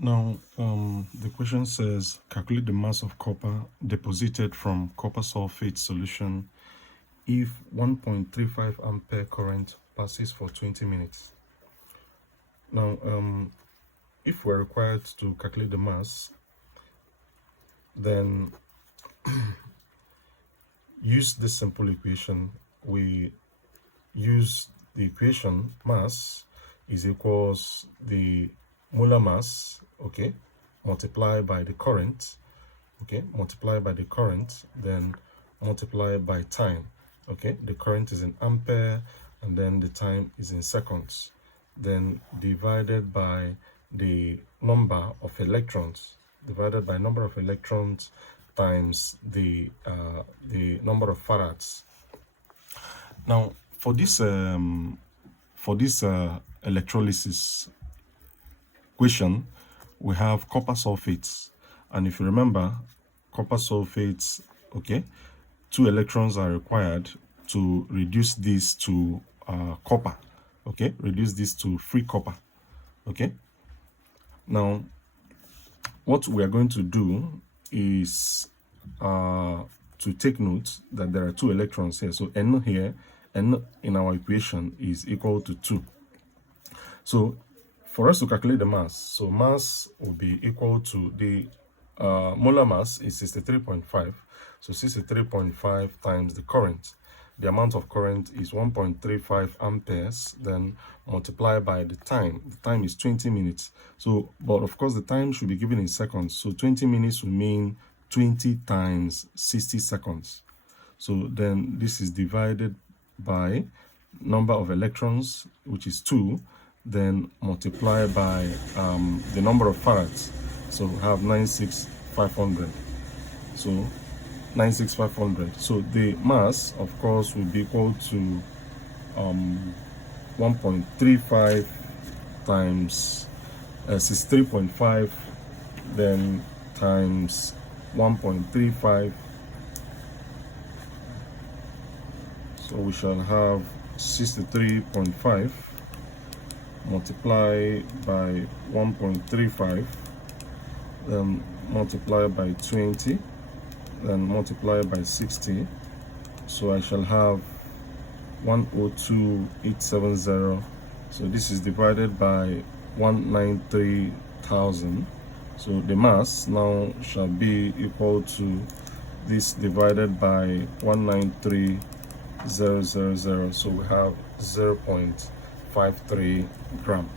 Now, the question says, calculate the mass of copper deposited from copper sulfate solution if 1.35 ampere current passes for 20 minutes. Now, if we're required to calculate the mass, then use this simple equation. We use the equation mass is equals the molar mass, okay, multiply by the current, okay, multiply by the current, then multiply by time, okay. The current is in ampere and then the time is in seconds, then divided by the number of electrons, times the number of farads. Now, for this electrolysis question, we have copper sulfates, and if you remember, copper sulfates, okay, 2 electrons are required to reduce this to copper, okay, reduce this to free copper, okay. Now, what we are going to do is to take note that there are 2 electrons here. So N here, N in our equation is equal to 2. So for us to calculate the mass, so mass will be equal to the molar mass is 63.5. So 63.5 times the current. The amount of current is 1.35 amperes, then multiply by the time. The time is 20 minutes. So, but of course the time should be given in seconds. So 20 minutes will mean 20 times 60 seconds. So then this is divided by number of electrons, which is 2, then multiply by the number of farads. So we have 96,500. So 96,500. So the mass, of course, will be equal to 1.35 times 63.5, then times 1.35. So we shall have 63.5 multiply by 1.35, then multiply by 20, then multiply by 60. So I shall have 102,870. So this is divided by 193,000. So the mass now shall be equal to this divided by 193,000. So we have 0.53 gram.